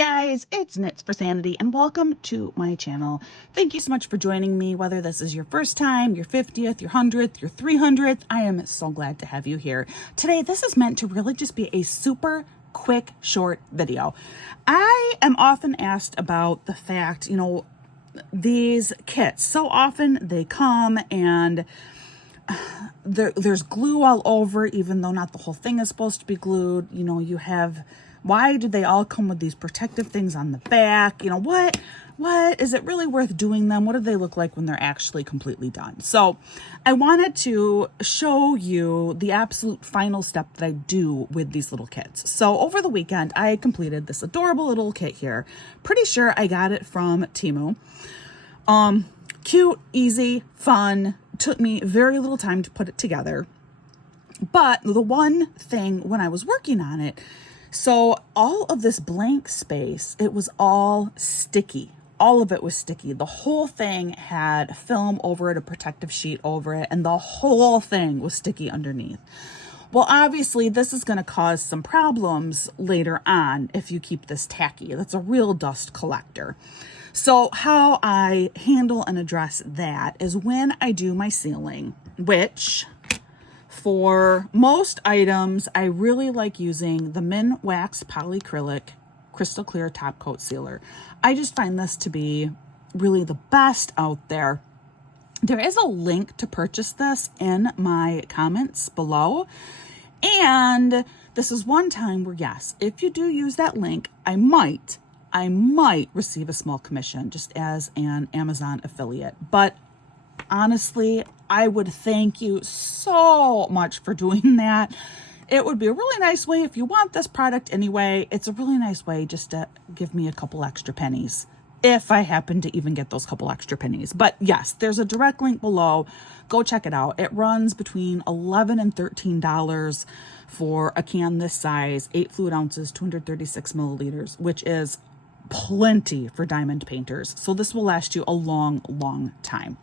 Guys, it's Knits for Sanity and welcome to my channel. Thank you so much for joining me, whether this is your first time, your 50th, your 100th, your 300th. I am so glad to have you here. Today, this is meant to really just be a super quick, short video. I am often asked about the fact, these kits, so often they come and there's glue all over, even though not the whole thing is supposed to be glued. Why do they all come with these protective things on the back? What is it really worth doing them? What do they look like when they're actually completely done? So I wanted to show you the absolute final step that I do with these little kits. So over the weekend, I completed this adorable little kit here. Pretty sure I got it from TEMU. Cute, easy, fun. Took me very little time to put it together. But the one thing when I was working on it, so all of this blank space, it was all sticky. All of it was sticky. The whole thing had film over it, a protective sheet over it, and the whole thing was sticky underneath. Well, obviously, this is going to cause some problems later on if you keep this tacky. That's a real dust collector. So how I handle and address that is when I do my sealing, which for most items, I really like using the Min Wax Polyacrylic Crystal Clear Top Coat Sealer. I just find this to be really the best out there. There is a link to purchase this in my comments below. And this is one time where, yes, if you do use that link, I might receive a small commission just as an Amazon affiliate. But honestly, I would thank you so much for doing that. It would be a really nice way if you want this product anyway. It's a really nice way just to give me a couple extra pennies, if I happen to even get those couple extra pennies. But yes, there's a direct link below. Go check it out. It runs between $11 and $13 for a can this size, 8 fluid ounces, 236 milliliters, which is plenty for diamond painters. So this will last you a long, long time.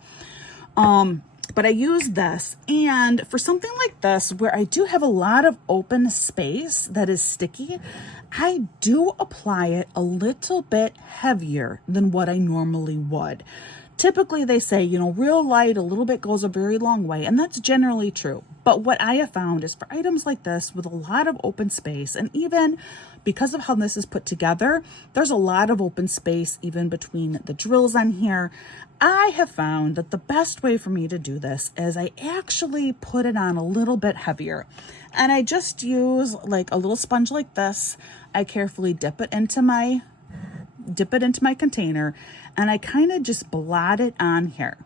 But I use this, and for something like this, where I do have a lot of open space that is sticky, I do apply it a little bit heavier than what I normally would. Typically, they say, real light, a little bit goes a very long way, and that's generally true. But what I have found is for items like this with a lot of open space, and even because of how this is put together, there's a lot of open space even between the drills on here. I have found that the best way for me to do this is I actually put it on a little bit heavier. And I just use like a little sponge like this. I carefully dip it into my container, and I kind of just blot it on here.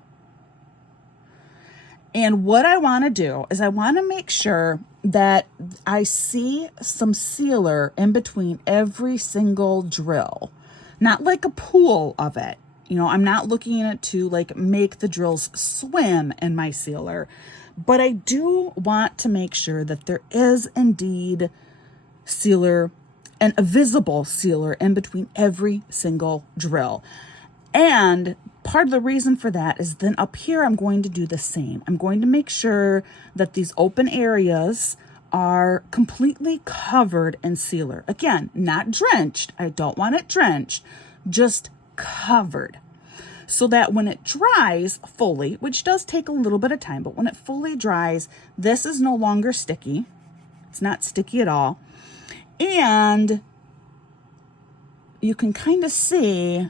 And what I want to do is I want to make sure that I see some sealer in between every single drill, not like a pool of it. I'm not looking at it to like make the drills swim in my sealer, but I do want to make sure that there is indeed sealer and a visible sealer in between every single drill. And part of the reason for that is then up here, I'm going to do the same. I'm going to make sure that these open areas are completely covered in sealer. Again, not drenched. I don't want it drenched, just covered. So that when it dries fully, which does take a little bit of time, but when it fully dries, this is no longer sticky. It's not sticky at all. And you can kind of see,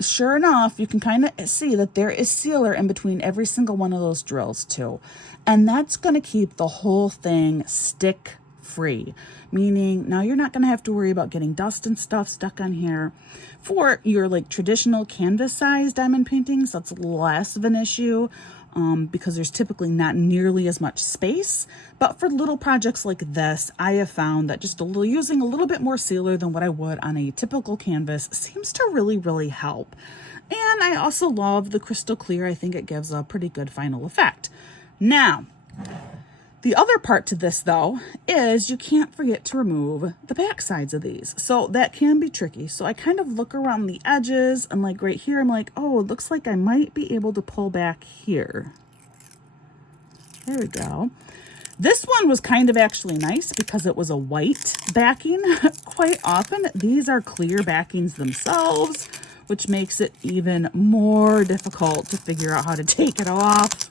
sure enough, you can kind of see that there is sealer in between every single one of those drills too. And that's going to keep the whole thing stick free, meaning now you're not going to have to worry about getting dust and stuff stuck on here. For your like traditional canvas size diamond paintings, that's less of an issue because there's typically not nearly as much space. But for little projects like this, I have found that just using a little bit more sealer than what I would on a typical canvas seems to really, really help. And I also love the crystal clear. I think it gives a pretty good final effect. Now, the other part to this, though, is you can't forget to remove the back sides of these. So that can be tricky. So I kind of look around the edges, and like right here, I'm like, oh, it looks like I might be able to pull back here. There we go. This one was kind of actually nice because it was a white backing. Quite often, these are clear backings themselves, which makes it even more difficult to figure out how to take it off.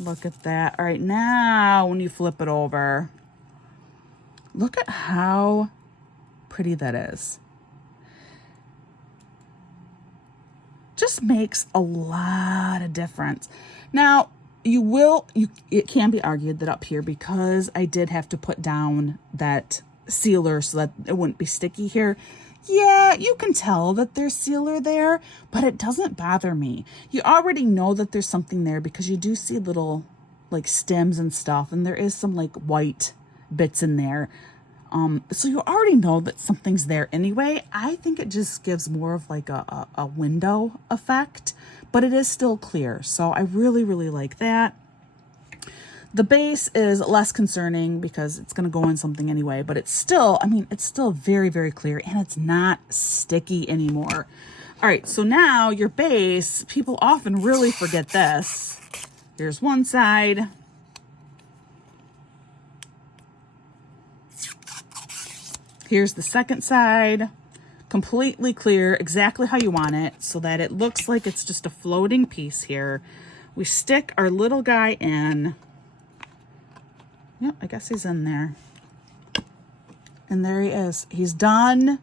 Look at that. All right, now when you flip it over, look at how pretty that is. Just makes a lot of difference. Now, it can be argued that up here, because I did have to put down that sealer so that it wouldn't be sticky here. Yeah, you can tell that there's sealer there, but it doesn't bother me. You already know that there's something there because you do see little like stems and stuff, and there is some like white bits in there. So you already know that something's there anyway. I think it just gives more of like a window effect, but it is still clear. So I really, really like that. The base is less concerning because it's going to go in something anyway, but it's still, I mean, it's still very, very clear, and it's not sticky anymore. All right, so now your base, people often really forget this. Here's one side. Here's the second side, completely clear, exactly how you want it, so that it looks like it's just a floating piece here. We stick our little guy in. Yep, I guess he's in there. And there he is. He's done.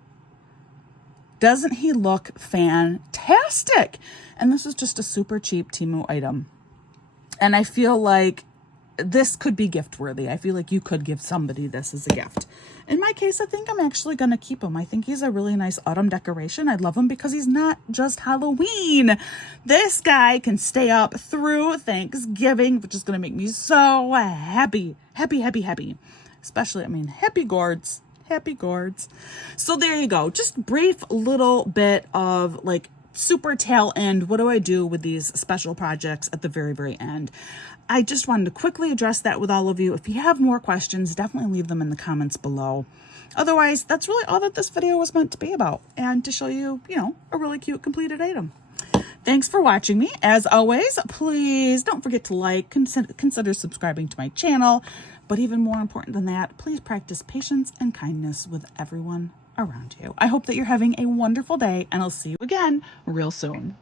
Doesn't he look fantastic? And this is just a super cheap TEMU item. And I feel like this could be gift worthy. I feel like you could give somebody this as a gift. In my case, I think I'm actually going to keep him. I think he's a really nice autumn decoration. I love him because he's not just Halloween. This guy can stay up through Thanksgiving, which is going to make me so happy. Happy, happy, happy. Especially, I mean, happy gourds. Happy gourds. So there you go. Just brief little bit of like super tail end. What do I do with these special projects at the very, very end? I just wanted to quickly address that with all of you. If you have more questions, definitely leave them in the comments below. Otherwise, that's really all that this video was meant to be about, and to show you, you know, a really cute completed item. Thanks for watching me. As always, please don't forget to like, consider subscribing to my channel, but even more important than that, please practice patience and kindness with everyone around you. I hope that you're having a wonderful day, and I'll see you again real soon.